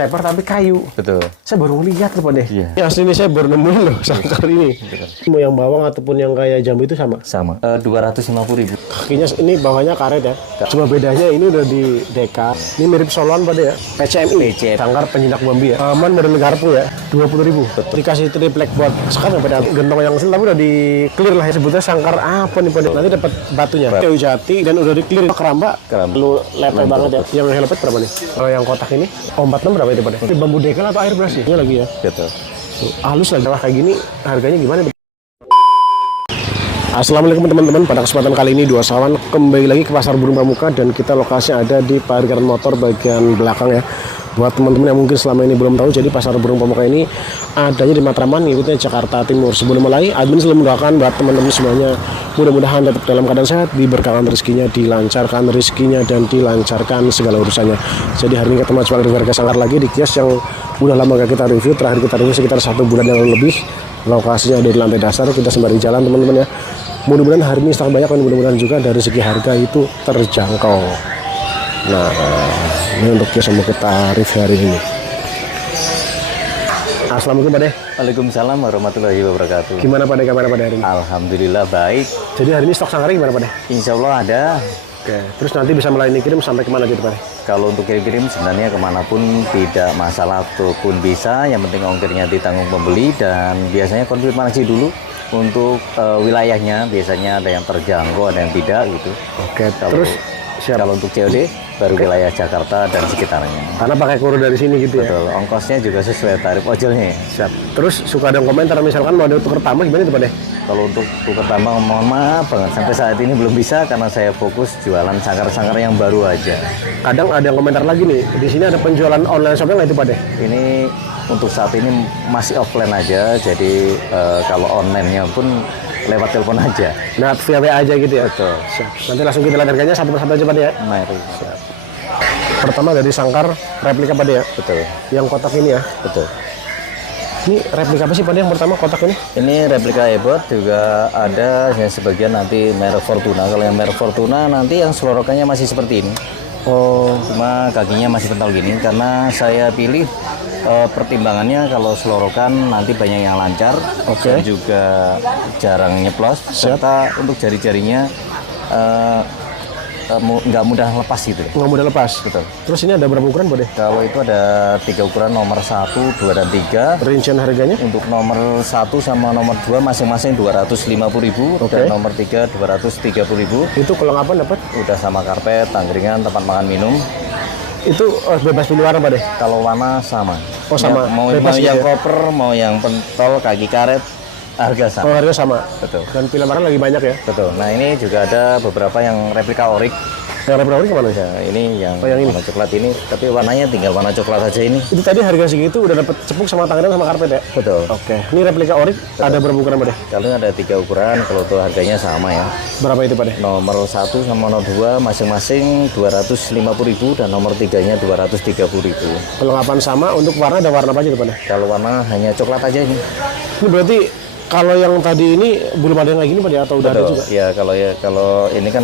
ceper tapi kayu. Betul. Saya baru lihat loh Pak deh. Iya. Ya asli ini saya baru nemuin loh sangkar ini. Mau yang bawang ataupun yang kayak jambu itu sama? Sama. 250.000. Kakinya ini bawahnya karet ya. Cuma bedanya ini udah di deka. Ini mirip soloan Pak deh ya. PCMI. Sangkar penjinak bambi ya. Aman model garpu ya. 20.000. Dikasih triplek buat sekarang pada gentong yang asli tapi udah di clear lah ya. Sebutnya sangkar apa nih Pak deh. Nanti dapat batunya. Kayu jati dan udah di clear. Keramba. Lu level banget ya. Yang helopet berapa nih? Kalau yang kotak ini, 46 berapa itu Pak deh? Ini bambu dekel atau air brush ini lagi ya? Betul. Tuh, halus lagi. Wah kayak gini harganya gimana? Assalamualaikum teman-teman. Pada kesempatan kali ini Dua Sawan kembali lagi ke Pasar Burung Pramuka dan kita lokasinya ada di parkiran motor bagian belakang ya. Buat teman-teman yang mungkin selama ini belum tahu, jadi Pasar Burung Pramuka ini adanya di Matraman, ngikutnya Jakarta Timur. Sebelum mulai, admin selalu mendoakan buat teman-teman semuanya mudah-mudahan tetap dalam keadaan sehat, diberkahan rezekinya, dilancarkan rezekinya dan dilancarkan segala urusannya. Jadi hari ini ketemu review harga sangkar lagi di kios yang udah lama gak kita review. Terakhir kita review sekitar 1 bulan yang lebih. Lokasinya ada di lantai dasar, kita sembari jalan teman-teman ya. Mudah-mudahan hari ini stok banyak dan mudah-mudahan juga dari segi harga itu terjangkau. Nah, ini untuk kios yang mau kita review hari ini. Assalamualaikum Pak Deh. Waalaikumsalam warahmatullahi wabarakatuh. Gimana Pak Deh kabar pada hari ini? Alhamdulillah baik. Jadi hari ini stok sangkarnya gimana Pak Deh? Insya Allah ada. Oke, terus nanti bisa melayani kirim sampai kemana gitu Pak Deh? Kalau untuk kirim sebenarnya kemanapun tidak masalah, ataupun bisa. Yang penting ongkirnya ditanggung pembeli dan biasanya konfirmasi dulu untuk wilayahnya. Biasanya ada yang terjangkau, ada yang tidak gitu. Oke, terus siap. Kalau untuk COD baru wilayah Jakarta dan sekitarnya. Karena pakai kuru dari sini gitu ya? Betul, ongkosnya juga sesuai tarif ojolnya. Siap. Terus suka ada komentar misalkan mau ada tuker tambah gimana itu Pak Deh? Kalau untuk tukar tambang mohon maaf banget sampai saat ini belum bisa karena saya fokus jualan sangkar-sangkar yang baru aja. Kadang ada yang komentar lagi nih, di sini ada penjualan online shopnya nggak itu Pak Deh? Ini untuk saat ini masih offline aja, jadi kalau online-nya pun lewat telepon aja. Nah, via WA aja gitu ya? Betul. Siap. Nanti langsung kita lihat harganya satu persatu aja Pak Deh ya? Mari. Pertama dari sangkar replika Pak Deh ya? Betul. Yang kotak ini ya? Betul. Ini replika apa sih Pak Deh yang pertama kotak ini? Ini replika ebot juga ada yang sebagian nanti merek Fortuna. Kalau yang merek Fortuna nanti yang selorokannya masih seperti ini. Oh, Cuma kakinya masih pentol gini karena saya pilih pertimbangannya kalau selorokan nanti banyak yang lancar, dan juga jarang nyeplos, serta untuk jari-jarinya nggak mudah lepas gitu. nggak mudah lepas. Betul. Terus ini ada berapa ukuran Pak Deh? Kalau itu ada 3 ukuran, nomor 1, 2, dan 3. Rincian harganya? Untuk nomor 1 sama nomor 2 masing-masing 250.000, dan nomor 3 230.000. Itu kelengkapan dapat? Udah sama karpet, tangkringan, tempat makan minum. Itu bebas pilih warna Pak Deh? Kalau warna sama. Oh sama, Mau bebas yang gitu ya? koper, mau yang pentol, kaki karet, harga sama. Oh harga sama? Betul. Dan pilihan warna lagi banyak ya? Betul. Nah ini juga ada beberapa yang replika orik. Yang replika ori kemana ya? Ini yang, yang ini? warna coklat ini, tapi warnanya tinggal warna coklat aja ini. Itu tadi harga segitu udah dapat cepuk sama tangkringan sama karpet ya? Betul. Oke. Ini replika ori ada berapa ukuran Pak Deh? Kalau ada 3 ukuran, kalau itu harganya sama ya. Berapa itu Pak Deh? Nomor 1 sama nomor 2 masing-masing 250.000 dan nomor 3-nya 230.000. Kelengkapan sama, untuk warna ada warna apa aja tuh Pak Deh? Kalau warna hanya coklat aja ini. Ini berarti kalau yang tadi ini belum ada yang kayak gini Pak Deh atau udah ada juga? Ya kalau ini kan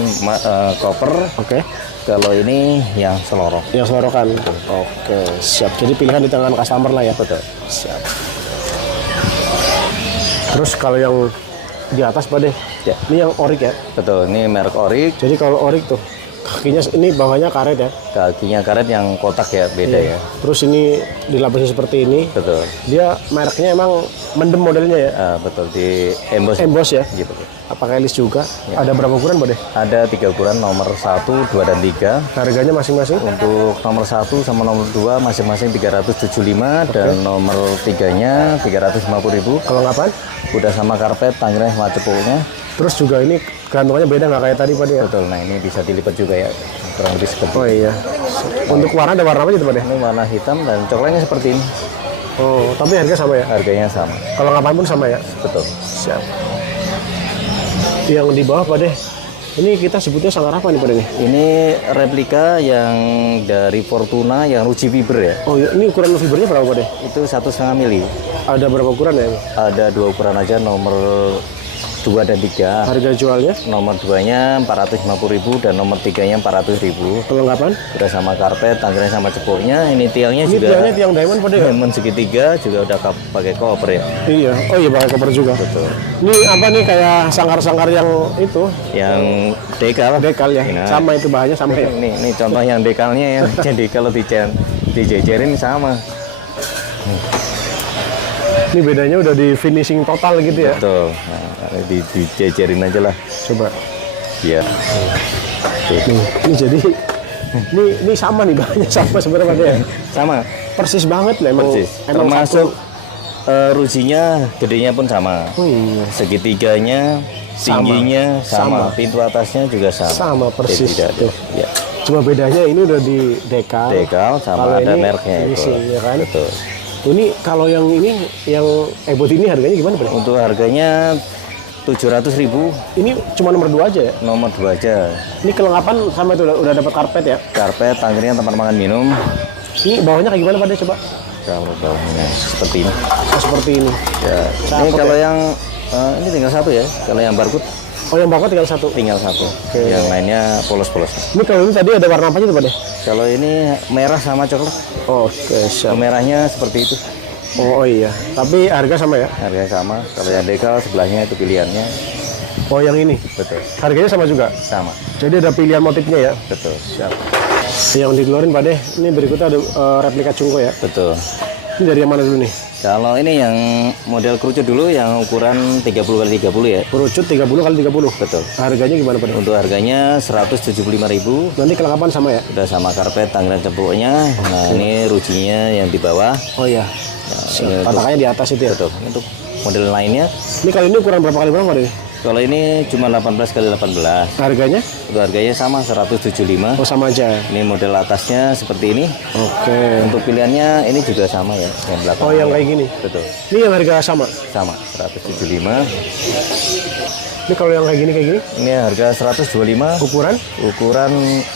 koper. Oke. Kalau ini yang selorok. Yang selorokan. Oke, siap. Jadi pilihan di tangan customer lah ya. Betul. Siap. Terus kalau yang di atas Pak Deh, Ya. ini yang orik ya. Betul, ini merek orik. Jadi kalau orik tuh kakinya ini bawahnya karet ya. Kakinya karet yang kotak ya, beda ya. Terus ini dilapisi seperti ini. Betul. Dia mereknya emang mendem modelnya ya. Betul, di emboss. Emboss ya. Gitu. Pakai list juga. Ada berapa ukuran Pak Deh? Ada 3 ukuran, nomor 1, 2, dan 3. Harganya masing-masing? Untuk nomor 1 sama nomor 2 masing-masing 375, dan nomor 3-nya 350.000. Kelengkapan? Udah sama karpet, tangkringan sama cepuknya. Terus juga ini gantungannya beda nggak kayak tadi Pak Deh ya? Betul, nah ini bisa dilipat juga ya. Kurang lebih seperti Oh iya. Untuk warna ada warna apa gitu Pak Deh? ini. Warna hitam dan coklatnya seperti ini. Oh, tapi harga sama ya? Harganya sama. Kelengkapan pun sama ya? Betul. Siap. Yang di bawah Pak Deh, ini kita sebutnya sangkar apa nih Pak Deh? Ini replika yang dari Fortuna yang Ruji Fiber ya. Oh iya, ini ukuran fibernya berapa Pak Deh? Itu 1,5 mili. Ada berapa ukuran ya? Ada 2 ukuran aja, nomor 2 dan 3. Harga jualnya? Nomor 2-nya 450.000 dan nomor 3-nya 400.000. Kelengkapan? Udah sama karpet, tangkringan sama cepuknya. Ini tiangnya Ini juga tiangnya tiang diamond pada ya? diamond segitiga, juga udah pakai koper ya. Iya. Oh iya pakai koper juga. Betul. Ini apa nih kayak sangkar-sangkar yang itu? Yang dekal. Dekal ya. Nah, Sama itu bahannya sama ya. Ini contoh yang dekalnya ya. Jadi kalau dijejerin sama. Ini bedanya udah di finishing total gitu ya. Betul. Nah, dijejerin aja lah. Coba. Iya. Nih, ini jadi ini sama nih bahannya sama sebenarnya Pak ya. Sama. Persis banget lah emang. Persis. Emang Termasuk satu. rujinya, gedenya pun sama. Oh iya. Segitiganya, tingginya sama. Pintu atasnya juga sama. Sama persis. Jadi tidak ada. Tuh. Ya. Cuma bedanya ini udah di dekal. Dekal sama Kalau ada ini mereknya itu. finishing, ya kan? Betul. Ini kalau yang ini yang ebot ini harganya gimana Pak? Untuk harganya 700.000, Ini cuma nomor 2 aja ya? nomor 2 aja. Ini kelengkapan sama itu udah dapat karpet ya? Karpet, tangkringan, tempat makan minum. Ini bawahnya kayak gimana Pak coba? Kalau bawahnya seperti ini. Oh, seperti ini. Ya. Ini Cakep kalau ya? yang ini tinggal satu ya. Kalau yang barcode Oh yang bakal tinggal satu. tinggal satu. Oke. Yang lainnya polos-polos. Ini kalau ini tadi ada warna apa aja tuh Pak? Kalau ini merah sama coklat. Oke, siap. Merahnya seperti itu. Oh iya. Tapi harga sama ya? Harganya sama. Kalau yang dekal sebelahnya itu pilihannya. Oh yang ini. Betul. Harganya sama juga. Sama. Jadi ada pilihan motifnya ya. Betul. Siap. Yang dikeluarin Pak Deh, ini berikutnya ada replika cungko ya. Betul. Ini dari yang mana dulu nih? Kalau ini yang model kerucut dulu yang ukuran 30x30 ya. Kerucut 30x30. Betul. Harganya gimana Pak Deh? Untuk harganya 175.000. Nanti kelengkapan sama ya? Udah sama karpet, tangkringan cepuknya. Nah, ini rujinya yang di bawah. Oh iya. Ini untuk- Patakannya di atas itu ya. Betul. Untuk model lainnya, Ini kali ini ukuran berapa kali berapa Pak Deh? kalau ini cuma 18x18. Harganya? Untuk harganya sama 175. Oh sama aja. Ini model atasnya seperti ini. Oke. Untuk pilihannya ini juga sama ya, yang belakang. Oh yang kayak gini. Betul. Ini yang harga sama. Sama 175. Ini kalau yang kayak gini Ini harga 125. ukuran Ukuran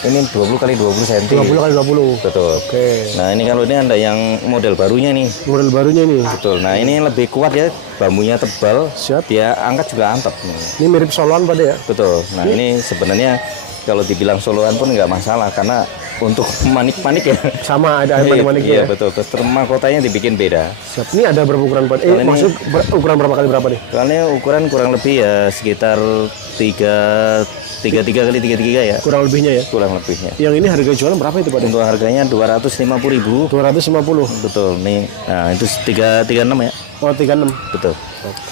ini 20x20 cm. 20x20. Betul. Oke. Nah, ini kalau ini ada yang model barunya nih. Model barunya ini. Betul. Nah, ini lebih kuat ya, bambunya tebal. Siap. Dia angkat juga antep. Ini mirip soloan Pak Deh ya. Betul. Nah, ini sebenarnya kalau dibilang soloan pun nggak masalah karena untuk manik-manik ya. Sama ada manik-maniknya Iya, ya. betul. Terus mahkotanya dibikin beda. Siap. Ini ada berapa ukuran Pak? Kalau ini- Maksud ukuran berapa kali berapa nih? Soalnya ukuran kurang lebih ya sekitar 33x33 ya. Kurang lebihnya ya. Kurang lebihnya. Yang ini harga jualan berapa itu Pak Deh? Untuk harganya 250.000. 250. Betul. Nih, nah itu 336 ya. Oh 36. Betul.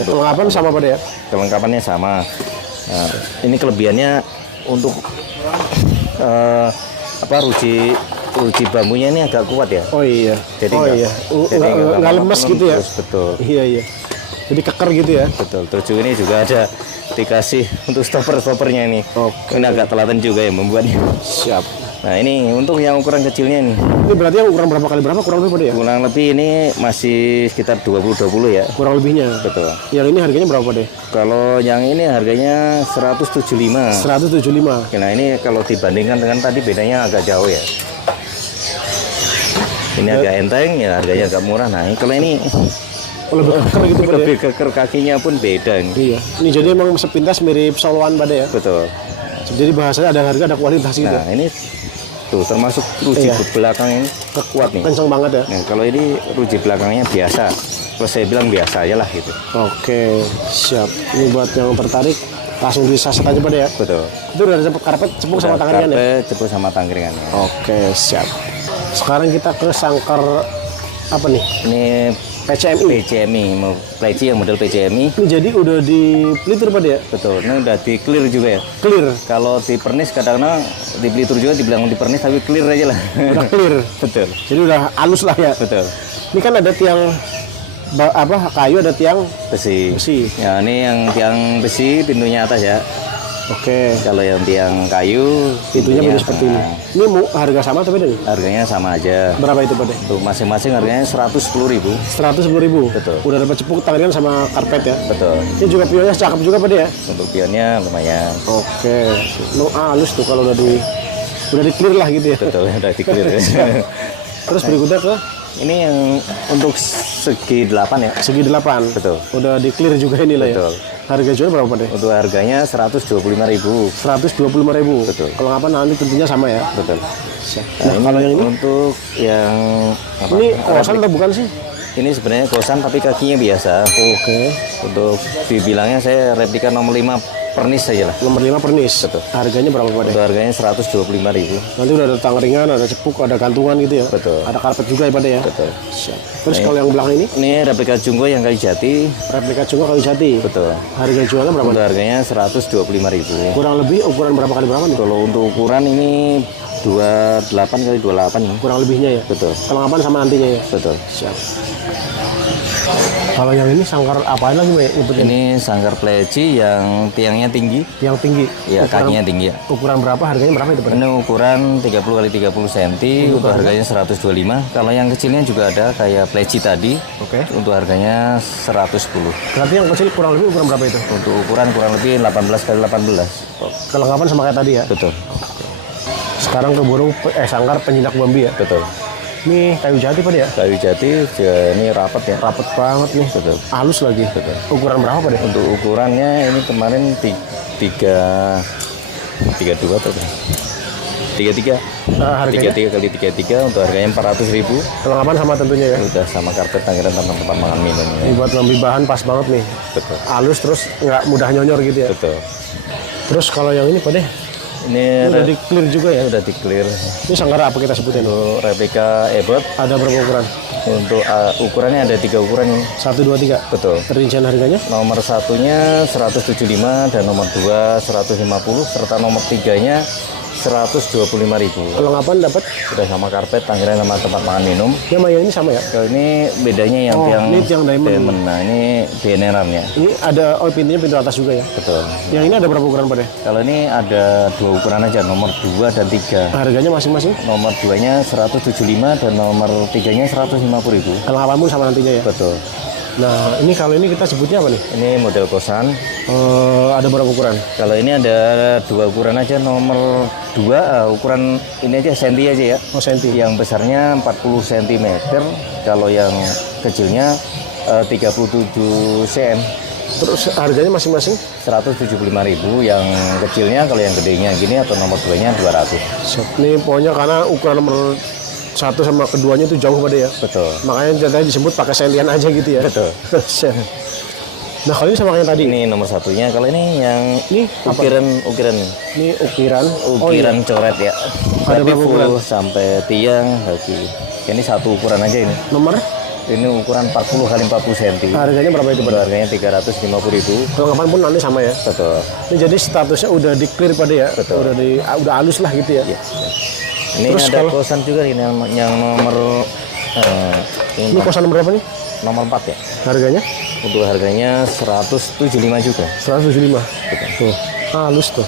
Kelengkapan sama Pak Deh ya. Kelengkapannya sama. Nah, ini kelebihannya untuk ruji bambunya ini agak kuat ya. Oh iya. Jadi oh iya. Nggak lemes gitu ya. Terus, betul. Iya iya. Jadi keker gitu ya. Betul. Terus juga ini juga ada dikasih untuk stoppernya ini. Oke. Ini agak telaten juga ya membuatnya. Siap. Nah, ini untuk yang ukuran kecilnya ini. Ini berarti yang ukuran berapa kali berapa kurang lebih Pak Deh ya? Kurang lebih ini masih sekitar 20-20 ya. Kurang lebihnya. Betul. Yang ini harganya berapa Pak Deh? Kalau yang ini harganya 175. 175. Nah, ini kalau dibandingkan dengan tadi bedanya agak jauh ya. Ini agak enteng ya, harganya agak murah. Nah, kalau ini Oh, lebih keker gitu Pak Deh. lebih keker, kakinya pun beda nih. Iya. Ini jadi emang sepintas mirip soloan Pak Deh ya. Betul. Jadi bahasanya ada harga ada kualitas gitu. Nah, ini tuh termasuk ruji Iya. belakang ini kuat nih. Kenceng banget ya. Nah, kalau ini ruji belakangnya biasa. Kalau saya bilang biasa aja lah gitu. Oke, siap. Ini buat yang tertarik langsung disaset aja Pak Deh ya. Betul. Itu udah ada karpet cepuk sama Udah tangkringan ya. karpet, cepuk sama tangkringannya. Oke, siap. Sekarang kita ke sangkar apa nih? Ini PCMI. PCMI, mau pleci yang model PCMI. Ini jadi udah dipelitur Pak Deh ya? Betul. Ini udah di clear juga ya. Clear. Kalau di pernis kadang-kadang di Belitur juga dibilang di pernis tapi clear aja lah. Udah clear. Betul. Jadi udah halus lah ya. Betul. Ini kan ada tiang kayu, ada tiang Besi. besi. Ya, ini yang tiang besi pintunya atas ya. Oke. Kalau yang tiang kayu Pintunya beda seperti ini. tengah. Ini harga sama atau beda nih? Harganya sama aja. Berapa itu Pak Deh? Untuk masing-masing harganya 110.000. 110.000. Betul. Udah dapat cepuk tangkringan sama karpet ya. Betul. Ini juga pionnya cakep juga Pak Deh ya. Untuk pionnya lumayan. Oke. Halus tuh kalau udah di clear lah gitu ya. Betul, udah di clear. Terus berikutnya ke Ini yang untuk segi 8 ya. Segi 8. Betul. Udah di clear juga ini lah ya. Betul. Harga jual berapa Pak deh? Untuk harganya 125.000. 125.000. Betul. Kalau ngapain nanti tentunya sama ya. Betul. Nah, kalau yang ini untuk yang apa? ini kosan atau bukan sih? Ini sebenarnya kosan tapi kakinya biasa. Oke. Untuk dibilangnya saya replika nomor 5 pernis saja lah. Nomor 5 pernis. Betul. Harganya berapa Pak deh? Untuk harganya 125.000. Nanti udah ada tang ringan, ada cepuk, ada gantungan gitu ya. Betul. Ada karpet juga ya Pak deh ya. Betul. Siap. Terus kalau yang belakang ini Ini replika Jungko yang kayu jati. replika juga kayu jati. Betul. Harga jualnya berapa? Untuk harganya 125.000. Kurang lebih ukuran berapa kali berapa nih? Kalau untuk ukuran ini 28 kali 28 ya. Kurang lebihnya ya. Betul. Kalau ngapain sama nantinya ya. Betul. Siap. Kalau yang ini sangkar apaan lagi Pak? Nyebutnya? Ini sangkar pleci yang tiangnya tinggi. Yang tinggi. Ya, Ukuran- kakinya tinggi ya. Ukuran berapa? Harganya berapa itu Pak? Ini ukuran 30 kali 30 cm, untuk harganya 125. Kalau yang kecilnya juga ada kayak pleci tadi. Oke. Untuk harganya 110. Berarti yang kecil kurang lebih ukuran berapa itu? Untuk ukuran kurang lebih 18 kali 18. Kalau ngapain sama kayak tadi ya. Betul. Sekarang ke burung sangkar penjinak bambi ya. Betul. Ini kayu jati Pak ya. Kayu jati ini rapat ya. Rapet banget nih. Betul. Halus lagi. Betul. Ukuran berapa Pak deh? Untuk ukurannya ini kemarin 32 atau 33. Harganya 33 kali 33 untuk harganya 400.000. kalau ngapain sama tentunya ya. Udah sama karpet Tangerang tempat makan minum ya. Ini buat bambi bahan pas banget nih. Betul. Halus terus nggak mudah nyonyor gitu ya. Betul. Terus kalau yang ini Pak deh, Ini ini udah di clear juga ya. udah di clear. Ini sangkar apa kita sebutin? Untuk replika ebot Ada berapa ukuran? untuk ukurannya ada 3 ukuran ini. 1, 2, 3. Betul. Rincian harganya? Nomor satunya 175 dan nomor 2 150 serta nomor 3-nya 125.000. Kalau ngapain dapat? Sudah sama karpet Tangerang sama tempat makan minum. Yang yang ini sama ya? Kalau ini bedanya yang Oh, ini yang diamond. Nah, ini BNR-nya. Ini ada pintunya pintu atas juga ya. Betul. Yang ini ada berapa ukuran Pak deh? Kalau ini ada 2 ukuran aja, nomor 2 dan 3. Harganya masing-masing? Nomor 2-nya 175 dan nomor 3-nya 150.000. Kalau ngapain pun sama nantinya ya. Betul. Nah, ini kalau ini kita sebutnya apa nih? Ini model kosan. Ada berapa ukuran? Kalau ini ada 2 ukuran aja, nomor 2 ukuran ini aja senti aja ya. Oh, senti. Yang besarnya 40 cm, kalau yang kecilnya 37 cm. Terus harganya masing-masing? 175.000, yang kecilnya kalau yang gedenya gini atau nomor 2-nya 200. Ini pokoknya karena ukuran nomor 1 sama keduanya itu jauh pada ya. Betul. Makanya jadinya disebut pakai sentian aja gitu ya. Betul. Nah, kalau ini sama kayak tadi. Ini nomor satunya, kalau ini yang Ini apa? ukiran Ini ukiran. Oh, iya. coret ya. Ada Tapi berapa full ukuran? sampai tiang kaki. Ini 1 ukuran aja ini. Nomor Ini ukuran 40 kali 40 cm. harganya berapa itu Pak? Pada harganya 350.000. Kalau kapan pun nanti sama ya. Betul. Ini jadi statusnya udah di clear pada ya. Betul. Udah halus lah gitu ya. Iya. Ini Terus ada kalau- kosan juga ini yang nomor Ini kosan nomor berapa nih? nomor 4 ya. Harganya Untuk harganya 175 juga. 175. Tuh, halus tuh.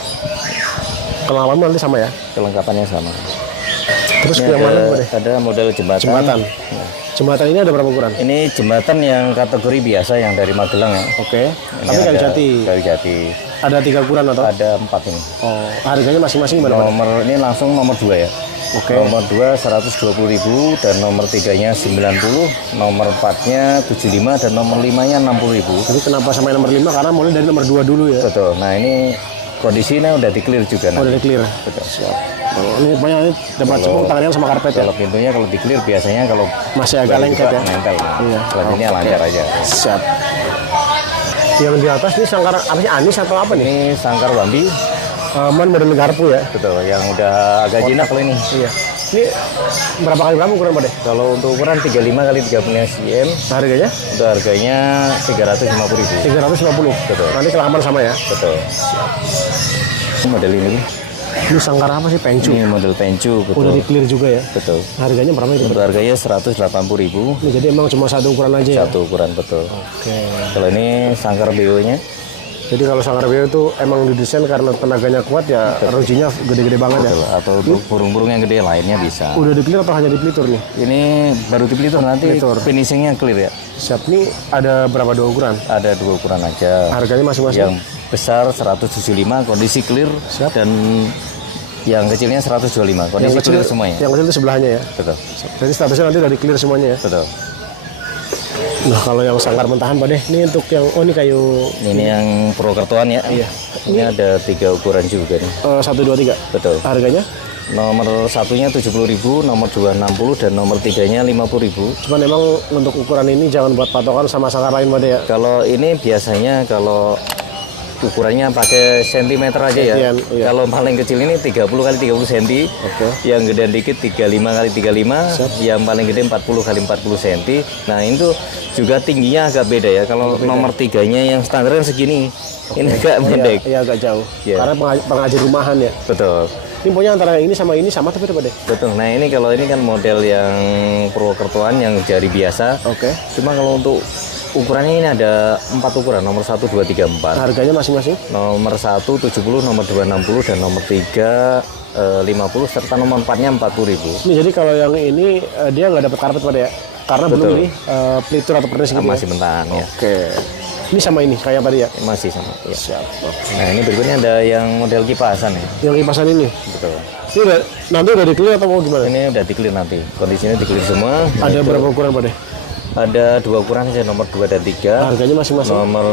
Kalau kapan pun nanti sama ya. Kelengkapannya sama. Terus Ini yang mana Pak ada, deh? ada model jembatan. Jembatan. Jembatan ini ada berapa ukuran? Ini jembatan yang kategori biasa yang dari Magelang ya. Oke. Ini Tapi kayu ada jati. Kayu jati. Ada 3 ukuran atau? Ada 4 ini. Oh, harganya masing-masing berapa? Nomor ini langsung nomor 2 ya. Oke. Nomor 2 120.000 dan nomor 3-nya 90, nomor 4-nya 75 dan nomor 5-nya 60.000. Jadi kenapa sampai nomor 5? Karena mulai dari nomor 2 dulu ya. Betul. Nah, ini kondisinya udah di clear juga Oh, nah. udah di clear. Betul. Ini pokoknya ini dapat cepung tangannya sama karpet ya. Kalau pintunya kalau di clear biasanya kalau Masih agak baru lengket buka, ya. nempel. Iya. Kalau ini lancar aja. Siap. Yang di atas ini sangkar apa sih, anis atau apa nih? Ini sangkar wambi. Man model garpu ya. Betul, yang udah agak jinak kalau ini. Iya. Ini berapa kali berapa ukuran Pak deh? Kalau untuk ukuran 35 kali 35 cm, Harganya untuk harganya 350.000. 350. Betul. Nanti kelakaman sama ya. Betul. Ini model ini. Ini sangkar apa sih, pencu? Ini model pencu, betul. Udah di clear juga ya. Betul. Harganya berapa itu? Untuk harganya 180.000. Ini jadi emang cuma satu ukuran aja ya. Satu ukuran betul. Oke. Kalau ini sangkar BO-nya Jadi kalau sangkar BO itu emang didesain karena tenaganya kuat ya, rujinya gede-gede banget ya. betul. Atau untuk burung-burung yang gede lainnya bisa. Udah di clear atau hanya di pelitur nih? Ini baru di pelitur, nanti finishingnya clear ya. Siap, nih ada berapa 2 ukuran? Ada 2 ukuran aja. Harganya masing-masing? Yang besar 175 kondisi clear dan Yang kecilnya 125, kondisi clear semuanya. Yang kecil itu sebelahnya ya. Betul. Jadi statusnya nanti udah di clear semuanya ya. Betul. Nah kalau yang sangkar mentahan Pak deh, ini untuk yang ini kayu. Ini yang Purwokertoan ya. Iya. Ini ada 3 ukuran juga nih. 1, 2, 3. Betul. Harganya? Nomor satunya 70.000, nomor 2 60 dan nomor 3-nya 50.000. Cuman emang untuk ukuran ini jangan buat patokan sama sangkar lain Pak deh ya. Kalau ini biasanya kalau ukurannya pakai sentimeter aja ya. Sentian, iya. Kalau paling kecil ini 30 kali 30 cm. Oke. Yang gedean dikit 35 kali 35. Yang paling gede 40 kali 40 cm. Nah, itu juga tingginya agak beda ya. Kalau nomor 3-nya yang standar kan segini. Ini agak pendek. Iya agak jauh. Iya. Karena pengajar rumahan ya. Betul. Ini pokoknya antara ini sama tapi Pak deh. Betul. Nah, ini kalau ini kan model yang Purwokertoan yang jari biasa. Oke. Cuma kalau untuk ukurannya ini ada 4 ukuran, nomor 1, 2, 3, 4. Harganya masing-masing? Nomor 1 70, nomor 2 60 dan nomor 3 50 serta nomor 4-nya 40.000. Ini jadi kalau yang ini dia nggak dapat karpet Pak deh ya. Karena belum Betul. ini pelitur atau pernis gitu Masih ya. mentahan ya. Oke. Ini sama ini kayak tadi ya. Masih sama. Ya. Siap. Nah, ini berikutnya ada yang model kipasan ya. Yang kipasan ini. Betul. Ini udah nanti udah di-clear atau mau gimana? Ini udah di-clear nanti. Kondisinya di-clear semua. Ada berapa ukuran Pak deh? Ada 2 ukuran saja, nomor 2 dan 3. Harganya masing-masing. Nomor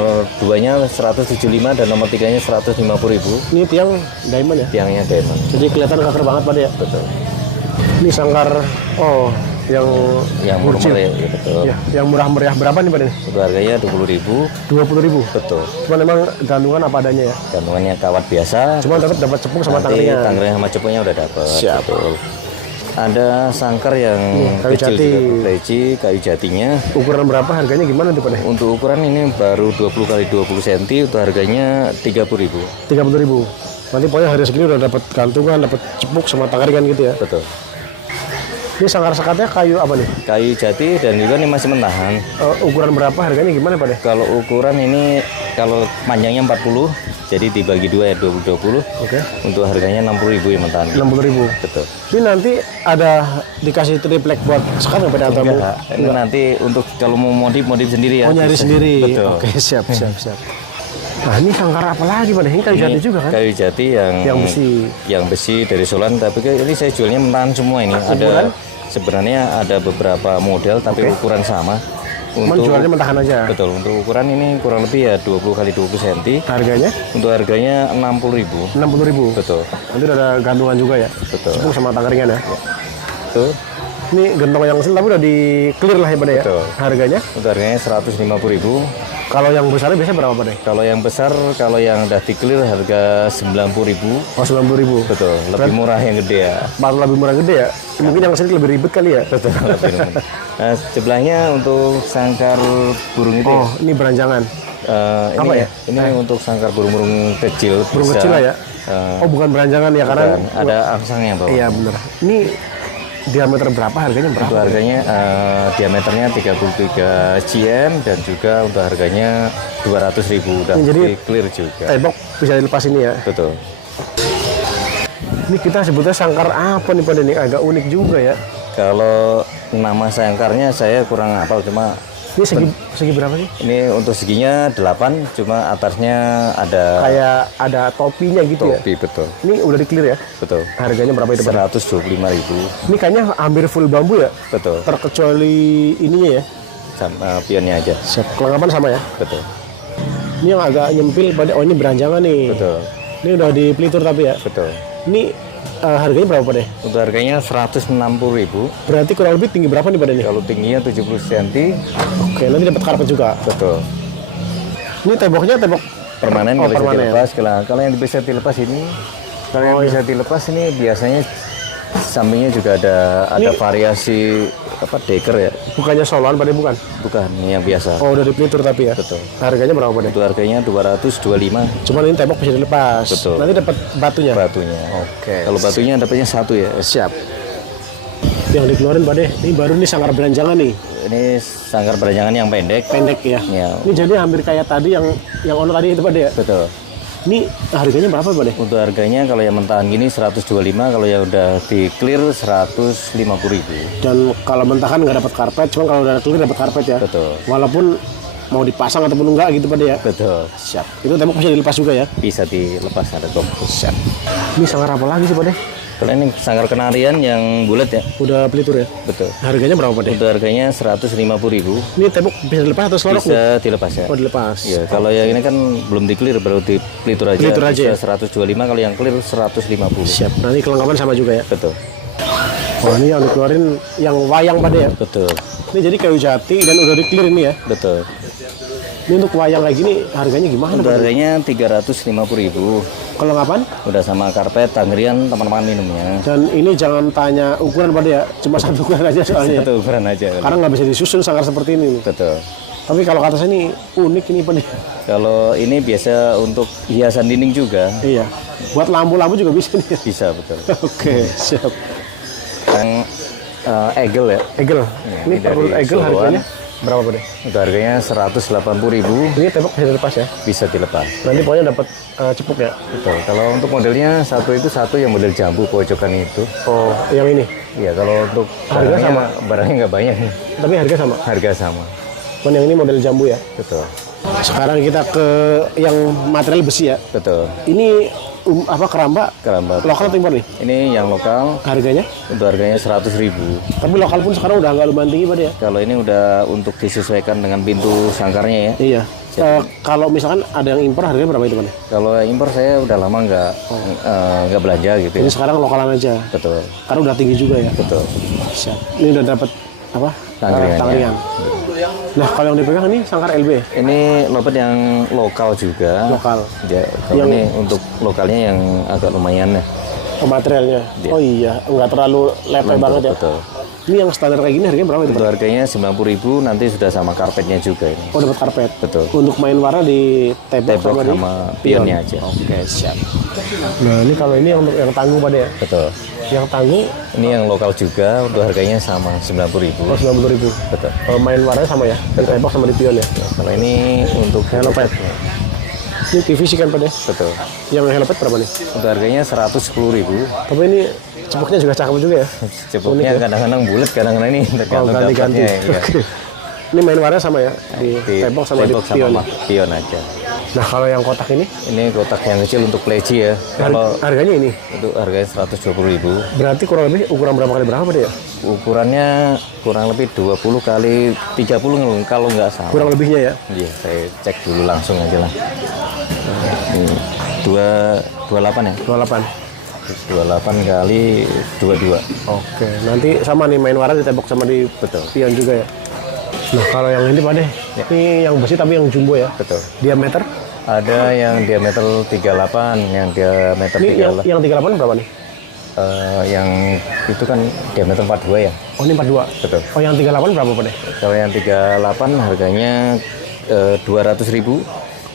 2-nya 175 dan nomor 3-nya 150.000. Ini tiang diamond ya. Tiangnya diamond. Jadi kelihatan keker banget Pak deh ya. Betul. Ini sangkar yang Yang burcil. murah ya, betul. Ya, yang murah meriah berapa nih Pak deh? Itu harganya 20.000. 20.000. Betul. Cuman emang gantungan apa adanya ya. Gantungannya kawat biasa. Cuman tetap dapat cepung sama Nanti tangkringan. tangkringan sama cepungnya udah dapat. Siap. Betul. Ada sangkar yang kayu kecil jati. juga, leci, kayu jatinya. Ukuran berapa? Harganya gimana tuh Pak deh? Untuk ukuran ini baru 20 kali 20 cm, itu harganya 30.000. 30.000. Nanti pokoknya harga segini udah dapat gantungan, dapat cepuk sama tangkringan gitu ya. Betul. Ini sangkar sekatnya kayu apa nih? Kayu jati dan juga ini masih mentahan. Ukuran berapa? Harganya gimana Pak deh? Kalau ukuran ini, kalau panjangnya 40, jadi dibagi 2 ya 20-20. Oke. Untuk harganya 60.000 yang mentahan. 60.000. Betul. Ini nanti ada dikasih triplek buat sekat nggak Pak deh? Atau mau- Enggak, ini nanti untuk kalau mau modif sendiri ya. Oh nyari bisa. sendiri. Betul. Oke siap. Nah ini sangkar apa lagi Pak deh? Ini kayu jati juga kan? Kayu jati yang besi. Yang besi dari Solan, tapi ini saya jualnya mentahan semua ini. Ukuran? Sebenarnya ada beberapa model tapi ukuran sama. Cuman jualnya mentahan aja. Betul, untuk ukuran ini kurang lebih ya 20 kali 20 cm. Harganya? Untuk harganya 60.000. 60.000. Betul. Nanti udah ada gantungan juga ya. Betul. Cepung sama tangkringan ya. Betul. Ini gentong yang kecil tapi udah di clear lah ya Pak deh ya. Betul. Harganya? Untuk harganya 150.000. Kalau yang besarnya biasanya berapa Pak deh? Kalau yang besar, kalau yang udah di clear harga 90.000. Oh 90.000. Betul, lebih murah yang gede ya. Malah lebih murah gede ya. Mungkin yang kecil lebih ribet kali ya. Betul, lebih murah. Nah, sebelahnya untuk sangkar burung itu Oh ini beranjangan. ini apa ya? Ini untuk sangkar burung-burung kecil. Burung bisa, kecil lah ya. Oh bukan beranjangan ya karena. bukan, ada angsangnya bawah. Iya bener. Ini diameter berapa? Harganya berapa? Untuk harganya diameternya 33 cm dan juga untuk harganya 200.000 udah Jadi, clear juga. Tembok bisa dilepas ini ya. Betul. Ini kita sebutnya sangkar apa nih Pak Deni? Agak unik juga ya. Kalau nama sangkarnya saya kurang hafal, cuma Ini segi berapa sih? ini untuk seginya 8, cuma atasnya ada Kayak ada topinya gitu ya. topi. Betul. Ini udah di clear ya. Betul. Harganya berapa itu Pak? 125.000. Ini kayaknya hampir full bambu ya. Betul. Terkecuali ininya ya. Sama pionnya aja. Siap. Kelengkapan sama ya. Betul. Ini yang agak nyempil pada. Oh ini beranjangan nih. Betul. Ini udah di pelitur tapi ya. Betul. Ini harganya berapa Pak deh? Untuk harganya 160.000. Berarti kurang lebih tinggi berapa nih Pak Deni? Kalau tingginya 70 cm. Oke, nanti dapat karpet juga. Betul. Ini temboknya tembok Permanen, Oh, nggak bisa permanen. dilepas. Kalau yang bisa dilepas ini, kalau yang bisa dilepas ini biasanya sampingnya juga ada variasi apa deker ya. bukannya soloan Pak Deni bukan? Bukan, ini yang biasa. Oh, udah di pelitur tapi ya. Betul. Harganya berapa Pak Deni? Itu harganya 225 Cuman ini tembok bisa dilepas. Betul. Nanti dapat batunya. batunya. Oke. Kalau batunya dapatnya 1 ya. Siap. Yang dikeluarin Pak Deh, ini baru nih sangkar beranjangan nih, Ini sangkar beranjangan yang pendek. pendek ya. Ya, Ini jadi hampir kayak tadi yang ono tadi itu Pak Deh. betul. Ini harganya berapa Pak Deh? Untuk harganya kalau yang mentahan gini 125, kalau yang udah di clear 150.000. Dan kalau mentahan nggak dapat karpet, cuma kalau udah clear dapat karpet ya. Betul. Walaupun mau dipasang ataupun enggak gitu Pak De ya. Betul. Siap. Itu tembok bisa dilepas juga ya. Bisa dilepas ada top. Siap. Ini sanggar apa lagi sih Pak De? Kalau ini sanggar kenarian yang bulat ya. Udah pelitur ya. Betul. Harganya berapa Pak De? Untuk harganya 150.000. Ini tembok bisa dilepas atau selorok nih? Bisa dilepas ya. Oh dilepas. Ya, kalau yang ini kan belum di-clear, baru di pelitur aja. Pelitur aja bisa 125, kalau yang clear 150. Siap. Nanti kelengkapan sama juga ya. Betul. Oh ini yang dikeluarin yang wayang Pak De ya. Betul. Ini jadi kayu jati dan udah di clear ini ya. Betul. Ini untuk wayang kayak gini harganya gimana Untuk Pak De? harganya 350.000. Kelengkapan? Udah sama karpet, tangkrian, teman-teman minumnya. Dan ini jangan tanya ukuran Pak De ya. Cuma satu ukuran aja soalnya. Satu ukuran aja. Karena nggak bisa disusun sanggar seperti ini nih. Betul. Tapi kalau kata saya ini unik ini Pak De. Kalau ini biasa untuk hiasan dinding juga. Iya. Buat lampu-lampu juga bisa nih. Bisa, betul. Oke, siap. Yang egel ya. Egel. Ini ini dari perlu egel Soloan. harganya berapa Pak De? Untuk harganya 180.000. Ini tembok bisa dilepas ya. Bisa dilepas. Nanti pokoknya dapat cepuk ya. Betul. Kalau untuk modelnya satu yang model jambu pojokan itu. Oh, yang ini. Iya, kalau untuk Harga barangnya, sama? barangnya nggak banyak nih. Tapi harga sama. Harga sama. Cuman yang ini model jambu ya. Betul. Sekarang kita ke yang material besi ya. Betul. Ini apa keramba Kerambat. lokal atau impor nih? Ini yang lokal. Harganya? Untuk harganya 100.000. Tapi lokal pun sekarang udah agak lumayan tinggi Pak De ya. Kalau ini udah untuk disesuaikan dengan pintu sangkarnya ya. Iya. Kalau misalkan ada yang impor harganya berapa itu Pak De? Kalau impor saya udah lama nggak belanja gitu Ini ya. sekarang lokalan aja. Betul. Karena udah tinggi juga ya. Betul. Siap. Ini udah dapat apa? Tangkringannya. Tangkringan. Nah, kalau yang dipegang ini sangkar LB Ini lopet yang lokal juga. lokal. Ya, kalau ini untuk lokalnya yang agak lumayan ya. Oh, materialnya. Iya. Oh iya, nggak terlalu lepe banget ya. Betul. Ini yang standar kayak gini harganya berapa itu Pak? Untuk harganya 90.000, nanti sudah sama karpetnya juga ini. Oh, dapat karpet. Betul. Untuk main warna di tembok Tembok sama di sama pion. pionnya aja. Oke, siap. Nah, ini kalau ini untuk yang tangguh Pak De ya. Betul. Yang tangguh Ini yang lokal juga, untuk harganya sama 90.000. oh 90.000. Betul. Main warnanya sama ya, di tembok sama di pion ya. Kalau ini untuk Helopet. Ini PVC kan Pak De? Betul. Yang helopet berapa nih? Untuk harganya 110.000. Tapi ini cepuknya juga cakep juga ya. Cepuknya kadang-kadang bulat, kadang-kadang ini tergantung ganti-ganti. dapatnya. Iya. Ini main warna sama ya di tembok sama di pion. pion aja. Nah, kalau yang kotak ini Ini kotak yang kecil untuk pleci ya. Kalau harganya ini itu harganya 120.000. berarti kurang lebih ukuran berapa kali berapa Pak De ya? Ukurannya kurang lebih 20 kali 30 kalau nggak salah. Kurang lebihnya ya. Iya, saya cek dulu langsung aja lah. Ini 28 ya. 28. 28 kali 22. Oke, nanti sama nih main warna di tembok sama di Betul. pion juga ya. Nah, kalau yang ini Pak De, ini yang besi tapi yang jumbo ya. Betul. Diameter? Ada yang diameter 38, yang diameter Ini 38. yang 38 berapa nih? Yang itu kan diameter 42 ya. Oh, ini 42. Betul. Oh, yang 38 berapa Pak De? Kalau yang 38 harganya 200.000.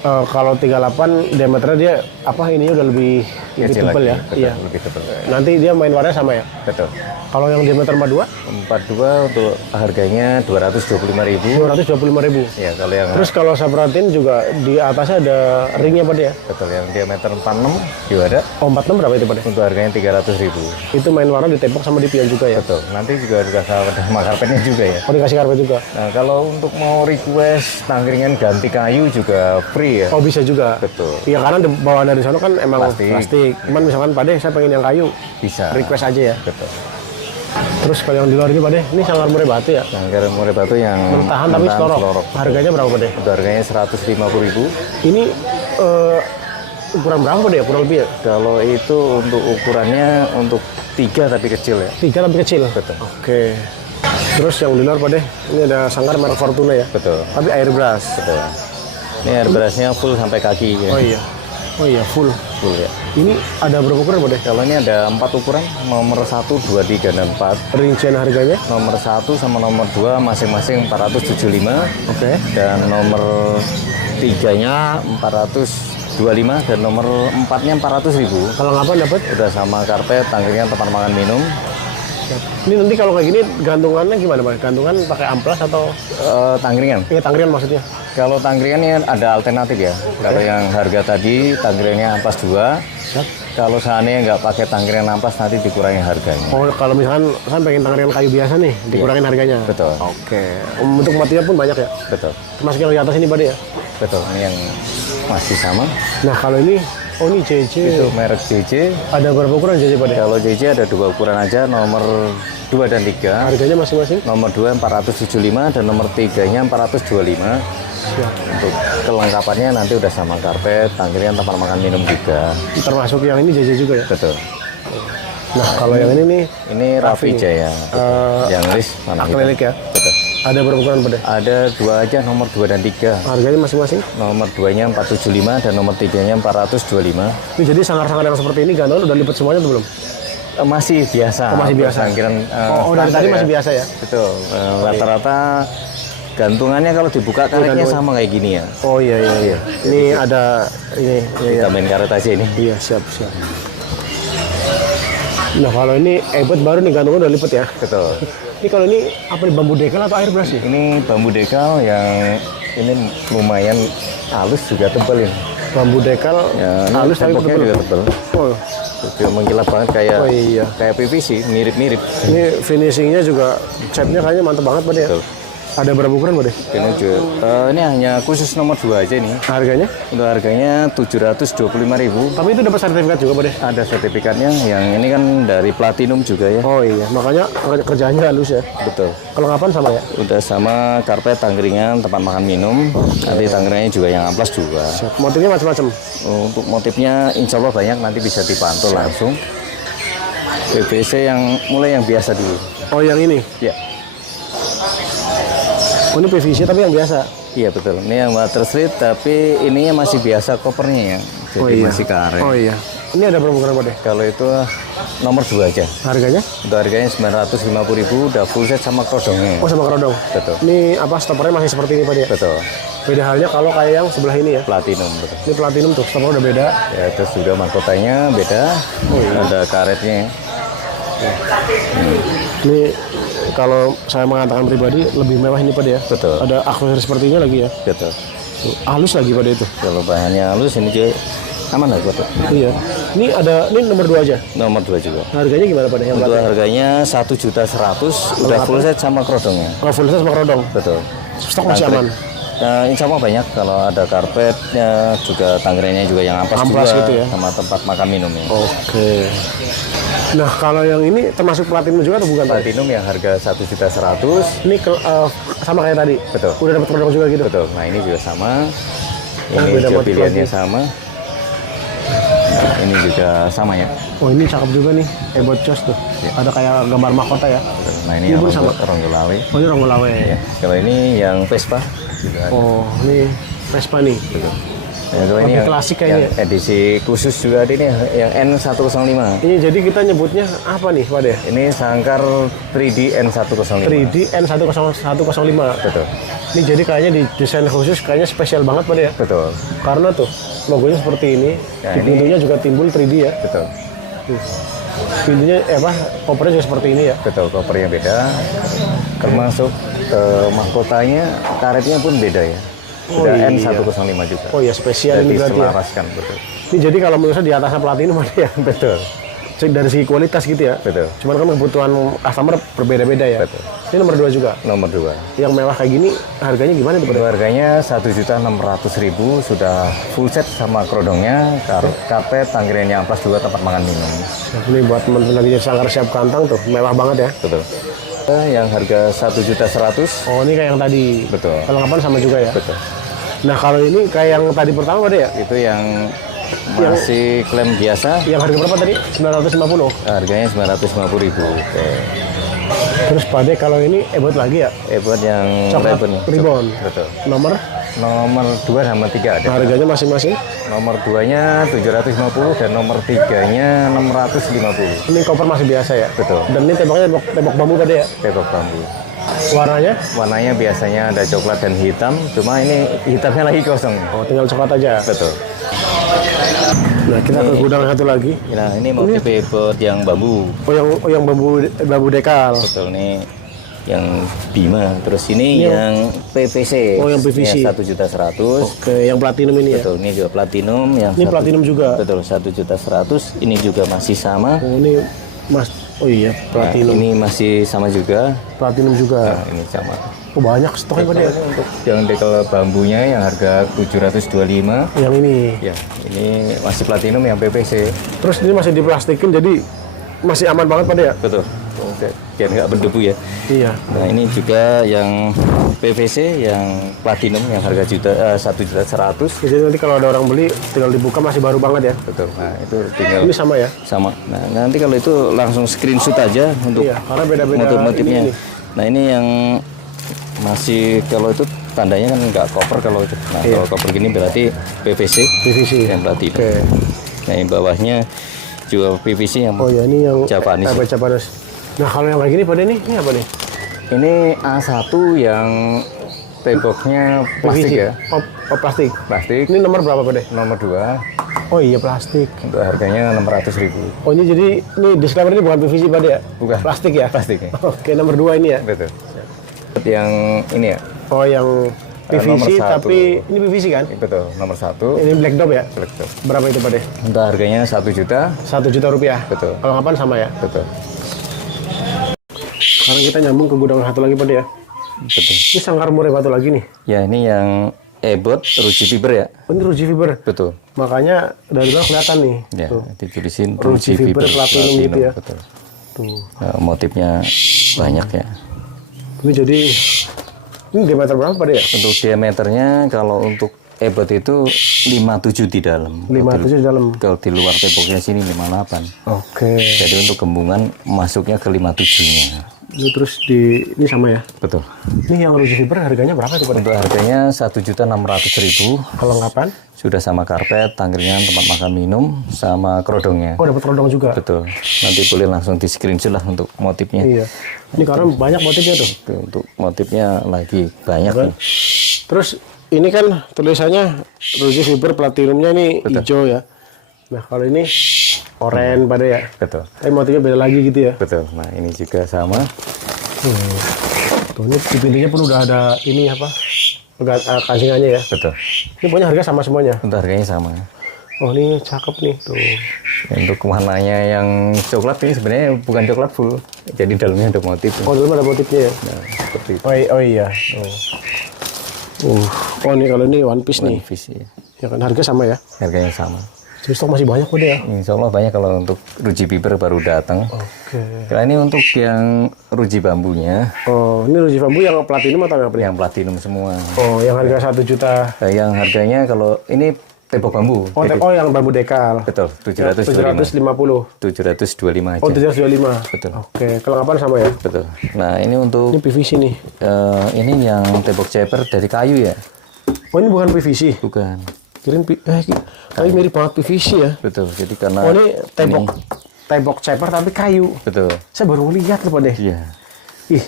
Kalau 38 diameternya dia apa ininya udah lebih Kecil tebal lagi. ya. Betul, Iya. lebih tebal. Nanti dia main warnanya sama ya. Betul. Kalau yang diameter 42 42 untuk harganya 225.000. 225.000. Ya, kalau yang Terus kalau saya perhatiin juga di atasnya ada ringnya Pak De ya. betul yang diameter 46 juga ada. Oh, 46 berapa itu Pak De? Untuk harganya 300.000. Itu main warna di tembok sama di pion juga ya. Betul. Nanti juga sama karpetnya juga ya. Oh, dikasih karpet juga. Nah, kalau untuk mau request tangkringan ganti kayu juga free ya. Oh, bisa juga. Betul. Iya, karena bawaan dari sana kan emang Plastik. plastik. Cuman misalkan Pak De saya pengen yang kayu, Bisa. request aja ya. Betul. Terus kalau yang di luar ini Pak De, ini sanggar murai batu ya. Sanggar murai batu yang Tahan tapi selorok. Harganya berapa Pak De? Untuk harganya 150.000. Ini ukuran berapa Pak De ya? Kurang lebih ya? Kalau itu untuk ukurannya untuk 3 tapi kecil ya. 3 tapi kecil. Betul. Oke. Terus yang di luar Pak De, ini ada sanggar merek Fortuna ya. Betul. Tapi airbrush. Betul. Ini airbrushnya full sampai kaki ya. Oh iya. Oh iya, full. Full ya. Ini ada berapa ukuran Pak De? Kalau ini ada 4 ukuran, nomor 1, 2, 3, dan 4. Rincian harganya? Nomor 1 sama nomor 2 masing-masing 475. Oke. Dan nomor 3-nya 425 dan nomor 4-nya 400.000. Kalau ngapain dapat? Udah sama karpet, tangkringan, tempat makan minum. Ini nanti kalau kayak gini gantungannya gimana Pak? Gantungan pakai amplas atau Tangkringan. iya tangkringan maksudnya? Kalau tangkringannya ada alternatif ya. Kalau yang harga tadi tangkringannya ampas 2. Kalau seandainya nggak pakai tangkringan ampas nanti dikurangi harganya. Oh, kalau misalkan saya pengen tangkringan kayu biasa nih, dikurangin harganya. Betul. Oke. Untuk motifnya pun banyak ya. Betul. Termasuk yang di atas ini Pak ya. Betul. Ini yang masih sama. Nah, kalau ini ini JJ. Itu merek JJ. Ada berapa ukuran JJ Pak ya? Kalau JJ ada 2 ukuran aja, nomor 2 dan 3. Harganya masing-masing? Nomor 2 475 dan nomor 3-nya 425. Siap. Untuk kelengkapannya nanti udah sama karpet, tangkringan, tempat makan minum juga. Termasuk yang ini JJ juga ya? Betul. Nah, kalau yang ini nih Ini Raffi Jaya. Yang list mana kita? akrilik ya? Betul. Ada berapa ukuran Pak? Ada 2 aja, nomor 2 dan 3. Harganya masing-masing? Nomor 2-nya 475 dan nomor 3-nya 425. Ini jadi sangkar-sangkar yang seperti ini gantungan udah lipat semuanya atau belum? Masih biasa. Oh, masih biasa. Tangkringan, Oh, dari standar tadi ya. masih biasa ya? Betul. Rata-rata gantungannya kalau dibuka karetnya sama kayak gini ya. Oh iya iya iya. Ini ada ini iya. Kita main karet aja ini. Iya, siap siap. Nah, kalau ini ebot baru nih gantungan udah lipat ya. Betul. Ini kalau ini apa nih, bambu dekal atau airbrush nih? Ini bambu dekal yang ini lumayan halus juga tebal ini. Bambu dekal Ya, halus tapi temboknya tebal. juga tebal. Oh, Juga mengkilap banget kayak oh iya. kayak PVC, mirip-mirip. Ini finishingnya juga catnya kayaknya mantap banget Pak ya. Betul. Ada berapa ukuran Pak? Ini juga. Ini hanya khusus nomor 2 aja nih. Harganya? Untuk harganya 725.000. Tapi itu dapat sertifikat juga Pak? Ada sertifikatnya. Yang ini kan dari platinum juga ya. Oh iya, makanya kerjanya halus ya. Betul. Kelengkapan sama ya? Udah sama karpet, tangkringan, tempat makan minum. Nanti tangkringannya juga yang amplas juga. Siap. Motifnya macam-macam. Untuk motifnya insya Allah banyak, nanti bisa dipantau langsung. PVC yang mulai yang biasa dulu. Oh yang ini? Ya. Oh ini PVC tapi yang biasa? Iya betul. Ini yang water slide tapi ininya masih biasa kopernya ya. Jadi masih karet. Oh iya. Ini ada berapa ukuran Pak? Kalau itu nomor 2 aja. Harganya? Untuk harganya 950.000 udah full set sama kerodongnya. Oh sama kerodong? Betul. Ini apa stoppernya masih seperti ini Pak ya? Betul. Beda halnya kalau kayak yang sebelah ini ya? Platinum betul. Ini platinum tuh, stoppernya udah beda. Ya terus juga mahkotanya beda. Ada karetnya. Ini kalau saya mengatakan pribadi lebih mewah ini Pak ya? Betul. Ada aksesoris seperti ini lagi ya? Betul. Halus lagi Pak itu? Kalau bahannya halus ini juga aman lah betul. Iya. Ini ada, ini nomor 2 aja? Nomor 2 juga. Harganya gimana Pak yang Untuk platinum? harganya 1.100.000 udah full set sama kerodongnya. Kalau full set sama kerodong? Betul. Stok masih aman? Insya Allah banyak. Kalau ada karpetnya juga tangkringannya juga yang ampas Amplas juga gitu ya? sama tempat makan minumnya. Oke. Nah kalau yang ini termasuk platinum juga atau bukan Pak? Platinum yang harga 1.100.000. Ini sama kayak tadi? Betul. Udah dapat kerodong juga gitu? Betul. Nah ini juga sama. Oh, Ini beda juga motif pilihannya lagi. sama. Nah, ini juga sama ya. Oh ini cakep juga nih, ebot jos tuh. Ada kayak gambar mahkota ya. Nah ini Ini yang pun sama? ronggolawe. Oh ini ronggolawe. Ya. Kalau ini yang Vespa. Juga ada. Oh ini Vespa nih. Ya, kalau Lebih yang- klasik kayaknya. yang edisi khusus juga ada ini yang N105. Ini jadi kita nyebutnya apa nih Pak De? Ini sangkar 3D N105. 3D N10105. Betul. Ini jadi kayaknya di desain khusus kayaknya spesial banget Pak De ya. Betul. Karena tuh logonya seperti ini. Nah, Di ini- pintunya juga timbul 3D ya. Betul. Pintunya kopernya juga seperti ini ya. Betul, kopernya beda. Termasuk mahkotanya, karetnya pun beda ya. Oh, Sudah iya. N105 juga. Oh iya spesial Jadi ini berarti ya. selaraskan, betul. Ini jadi kalau menurut saya di atasnya platinum Pak De ya. Betul. Dari segi kualitas gitu ya. Betul. Cuman kan kebutuhan customer berbeda-beda ya. Betul. Ini nomor 2 juga. Nomor 2. Yang mewah kayak gini harganya gimana tuh Pak De? Untuk harganya 1.600.000 sudah full set sama kerodongnya, karpet, tangkringannya amplas juga tempat makan minum. Nah, ini buat teman-teman lagi jadi sangkar siap kantang tuh, mewah banget ya. Betul. Yang harga 1.100.000. Oh ini kayak yang tadi. Betul. Kelengkapan sama juga ya. Betul. Nah kalau ini kayak yang tadi pertama Pak De ya. Itu yang masih klaim biasa, Yang harga berapa tadi? 950. harganya 950.000. Oke. Terus Pak De kalau ini ebot lagi ya. Buat yang Coklat ribbon. Betul. Nomor Nomor 2 sama 3 ada. harganya masing-masing. Nomor 2-nya 750 dan nomor 3-nya 650. Ini koper masih biasa ya. Betul. Dan ini temboknya tembok bambu Pak De ya. Tembok bambu. Warnanya? Warnanya biasanya ada coklat dan hitam, cuma ini hitamnya lagi kosong. Oh tinggal coklat aja. Betul. Nah kita ke gudang satu lagi. Nah, ini motif buat yang bambu. Oh yang bambu dekal. Betul nih. yang Bima. Terus ini yang PVC. Oh, yang PVC. Ya, 1.100.000. Oke, yang platinum ini ya. Betul, ini juga platinum yang Ini platinum juga. Betul, 1.100.000. Ini juga masih sama. Oh, ini Mas. Oh iya, platinum. Nah, ini masih sama juga. Platinum juga. Nah, ini sama. Oh, banyak stoknya Pak ya. Untuk yang dekel bambunya yang harga 725. Yang ini. Ya, ini masih platinum yang PVC. Terus ini masih diplastikin jadi masih aman banget Pak ya. Betul. Biar nggak berdebu ya. Iya. Nah, ini juga yang PVC yang platinum yang harga 1.100.000. Jadi nanti kalau ada orang beli tinggal dibuka masih baru banget ya. Betul. Nah, itu tinggal Ini sama ya. sama. Nah, nanti kalau itu langsung screenshot aja untuk Iya, karena beda-beda motif-motifnya. ini. Nah, ini yang masih kalau itu tandanya kan nggak koper kalau itu. Nah, Iya. kalau koper gini berarti PVC PVC. yang platinum. Oke. Nah, yang bawahnya juga PVC yang Oh ya, ini yang Japanese. Japanese. Nah, kalau yang kayak gini pada ini apa nih? Ini A1 yang temboknya plastik PVC. ya. Oh, plastik. Plastik. Ini nomor berapa Pak? Nomor 2 Oh iya, plastik. untuk harganya 600.000. Oh, ini jadi ini disclaimer ini bukan PVC Pak ya? Bukan. Plastik ya? Plastik ya. Oke, nomor 2 ini ya. Betul. Yang ini ya. Oh, yang Nomor PVC 1. tapi ini PVC kan? Betul, nomor 1. Ini black dog ya? Betul. Berapa itu Pak deh? Untuk harganya 1 juta. 1 juta rupiah. Betul. Kalau kapan sama ya? Betul. Sekarang kita nyambung ke gudang satu lagi Pak ya. Betul. Ini sangkar murai batu lagi nih. Ya, ini yang Ebot Ruji Fiber ya. Oh, ini Ruji Fiber. Betul. Makanya dari luar kelihatan nih. Ya, Tuh. ditulisin Ruji Fiber Platinum gitu ya. Betul. Tuh. Nah, motifnya banyak ya. Ini jadi ini diameter berapa Pak ya? Untuk diameternya kalau untuk Ebot itu 57 di dalam. 57 di dalam. Kalau di luar temboknya sini 58. Oke. Jadi untuk gembungan masuknya ke 57-nya. Ini terus ini sama ya. Betul. Ini yang Ruji Fiber harganya berapa tuh Pak? Untuk harganya 1.600.000. Kelengkapan? Sudah sama karpet, tangkringan, tempat makan minum, sama kerodongnya. Oh, dapat rodong juga. Betul. Nanti boleh langsung di screenshot lah untuk motifnya. Iya. Ini karena banyak motifnya tuh. Oke, untuk motifnya lagi banyak nih. Terus ini kan tulisannya Ruji Fiber Platinumnya ini hijau ya. Nah, kalau ini oranye pada ya. Betul. Tapi motifnya beda lagi gitu ya. Betul. Nah, ini juga sama. Tuh, ini di pintunya pun udah ada ini apa? Udah kasingannya ya. Betul. Ini pokoknya harga sama semuanya. Untuk harganya sama. Oh, ini cakep nih tuh. Untuk warnanya yang coklat ini sebenarnya bukan coklat full. Jadi dalamnya ada motif. Oh, dulu ada motifnya ya. Nah, seperti itu. Oh iya. Oh, ini kalau ini one piece nih. Visi. Ya kan harga sama ya. Harganya sama. Jadi stok masih banyak udah ya. Insya Allah banyak kalau untuk Ruji Fiber baru datang. Oke. Kalau ini untuk yang Ruji bambunya, Oh, ini Ruji Bambu yang platinum atau yang apa? yang platinum semua. Oh, yang harga 1 juta. Yang harganya kalau ini tembok bambu. Oh, yang bambu dekal. Betul, 725. 750. 725 Oh, aja. 725. Betul. Oke, kelengkapan sama ya. Betul. Nah, ini untuk Ini PVC nih. ini yang tembok ceper dari kayu ya? Oh, ini bukan PVC. Bukan. Kirain kayu mirip banget PVC ya. Betul. Jadi karena Oh, ini tembok ceper tapi kayu. betul. Saya baru lihat loh Pak deh. Iya. Ih,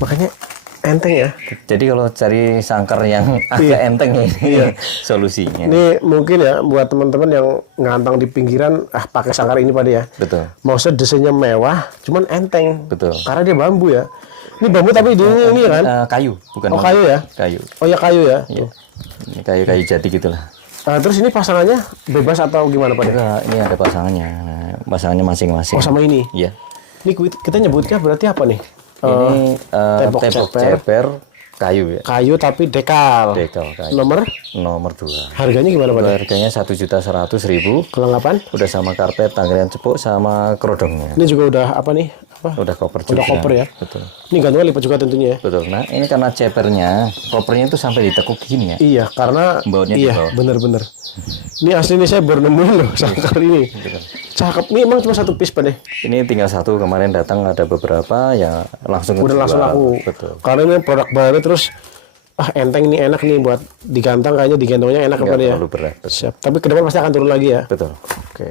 makanya enteng ya. Jadi kalau cari sangkar yang agak enteng ini solusinya. Ini mungkin ya buat teman-teman yang ngantang di pinggiran, pakai sangkar ini Pak deh ya. Betul. Maksudnya desainnya mewah, cuman enteng. Betul. Karena dia bambu ya. Ini bambu tapi ini kan? Kayu, bukan Oh, bambu. kayu ya? Kayu. Oh ya kayu ya. Iya. Ini kayu-kayu jadi gitulah. Terus ini pasangannya bebas atau gimana Pak? Enggak, ini ada pasangannya. Nah, pasangannya masing-masing. Oh, sama ini. Iya. Ini kita nyebutnya berarti apa nih? Ini tembok tembok ceper. ceper kayu ya. Kayu tapi dekal. Dekal kayu. Nomor 2. harganya gimana Pak? Harganya 1.100.000. Kelengkapan? Udah sama karpet, tangkringan cepuk, sama kerodongnya. Ini juga udah apa nih? Udah koper juga. Udah koper ya? Betul. Ini gantungan lipat juga tentunya ya? Betul. Nah, ini karena cepernya, kopernya itu sampai ditekuk gini ya. Iya, karena Bautnya di iya, bawah. bener-bener. Ini asli nih saya baru nemuin loh sangkar ini. Cakep nih, emang cuma satu piece Pak deh. Ini tinggal satu, kemarin datang ada beberapa ya langsung Udah langsung ngejual. laku. Betul. Karena ini produk baru terus enteng nih, enak nih buat digantang, kayaknya digantungnya enak Nggak apa ya. terlalu berat. Betul. Siap. Tapi ke depan pasti akan turun lagi ya. Betul. Oke.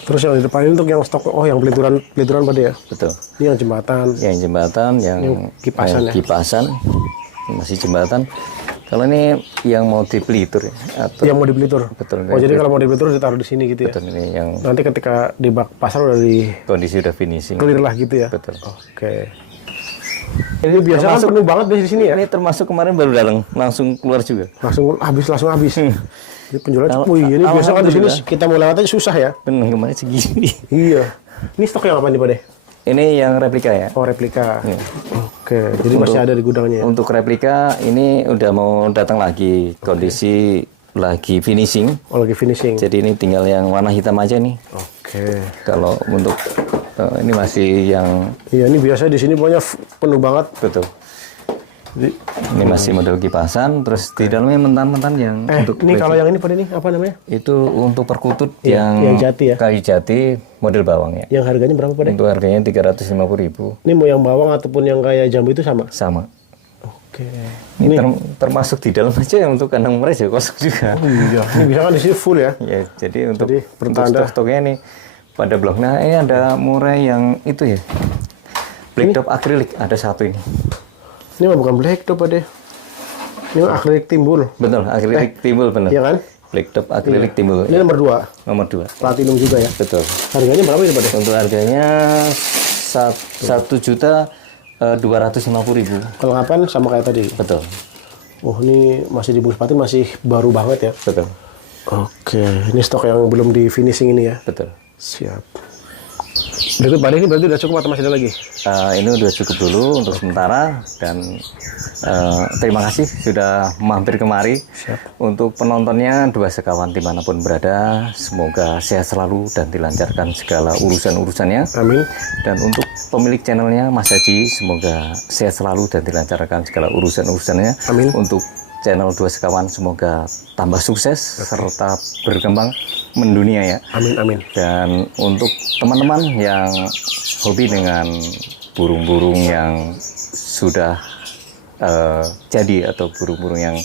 Terus yang di depan ini untuk yang stok, yang pelituran pada ya. Betul. Ini yang jembatan. Yang jembatan, yang kipasan ya? kipasan, masih jembatan. Kalau ini yang mau dipelitur ya, atau Yang mau dipelitur. Betul. Oh, jadi kalau mau dipelitur ditaruh di sini gitu ya. betul ini yang Nanti ketika di bak pasar udah di kondisi udah finishing. clear lah gitu ya. Betul. Oke. Ini biasa kan penuh banget di sini ya. Ini termasuk kemarin baru datang, langsung keluar juga. Langsung habis. Ini penjualan, ini biasa kan di sini kita mau lewat aja susah ya. Benar, kemarin segini. Iya. Ini stok yang apa nih Pak De? Ini yang replika ya. Oh replika. Iya. Oke, jadi masih ada di gudangnya. Untuk replika ini udah mau datang lagi, kondisi lagi finishing. Oh lagi finishing. Jadi ini tinggal yang warna hitam aja nih. Oke. Kalau untuk ini masih yang Iya ini biasa di sini pokoknya penuh banget. betul. Ini masih model kipasan, terus di dalamnya mentan-mentan yang untuk ini kalau yang ini pada ini apa namanya? itu untuk perkutut yang jati ya? kayu jati model bawang ya. Yang harganya berapa pada? Untuk harganya 350.000. Ini mau yang bawang ataupun yang kayak jambu itu sama? Sama. Oke. Ini termasuk di dalam aja yang untuk kandang meres ya kosong juga. Oh iya. Ini bisa kan di sini full ya? Ya, jadi untuk pertanda. stok-stoknya nih pada blok. Nah, ini ada murai yang itu ya. Black top akrilik ada satu ini. Ini mah bukan black top Pak De. Ini mah akrilik timbul. Betul, akrilik timbul benar. Iya kan? Black top akrilik timbul. Ini nomor 2. Nomor 2. Platinum juga ya. Betul. Harganya berapa itu Pak De? Untuk harganya 1.250.000. Kalau kapan sama kayak tadi? Betul. Oh ini masih di bungkus platin, masih baru banget ya? Betul. Oke, ini stok yang belum di finishing ini ya? Betul. Siap. Berikut Pak De, ini berarti udah cukup atau masih ada lagi? Ini udah cukup dulu untuk sementara dan terima kasih sudah mampir kemari. Siap. Untuk penontonnya dua sekawan dimanapun berada, semoga sehat selalu dan dilancarkan segala urusan-urusannya. Amin. Dan untuk pemilik channelnya Mas Haji, semoga sehat selalu dan dilancarkan segala urusan-urusannya. Amin. Untuk channel Dua Sekawan semoga tambah sukses serta berkembang mendunia ya. Amin, amin. Dan untuk teman-teman yang hobi dengan burung-burung yang sudah jadi atau burung-burung yang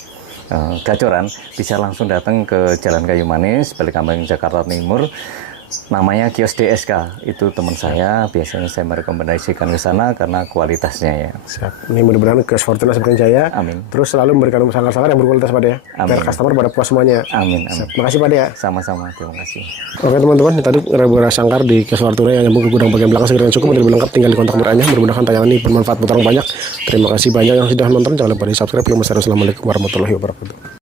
gacoran, bisa langsung datang ke Jalan Kayu Manis, Balekambang, Jakarta Timur. Namanya Kios DSK, itu teman saya, biasanya saya merekomendasikan ke sana karena kualitasnya ya. Siap. Ini mudah-mudahan Kios Fortuna Semakin Jaya. Amin. Terus selalu memberikan sangar-sangar yang berkualitas Pak De ya. Amin. Biar customer pada puas semuanya. Amin, amin. Terima kasih Pak De ya. Sama-sama, terima kasih. Oke teman-teman, ini tadi beras sangkar di Kios Fortuna yang nyambung ke gudang bagian belakang segera cukup. Lebih lengkap tinggal di kontak nomornya. Mudah-mudahan tayangan ini bermanfaat buat orang banyak. Terima kasih banyak yang sudah nonton. Jangan lupa di subscribe. Assalamualaikum warahmatullahi wabarakatuh.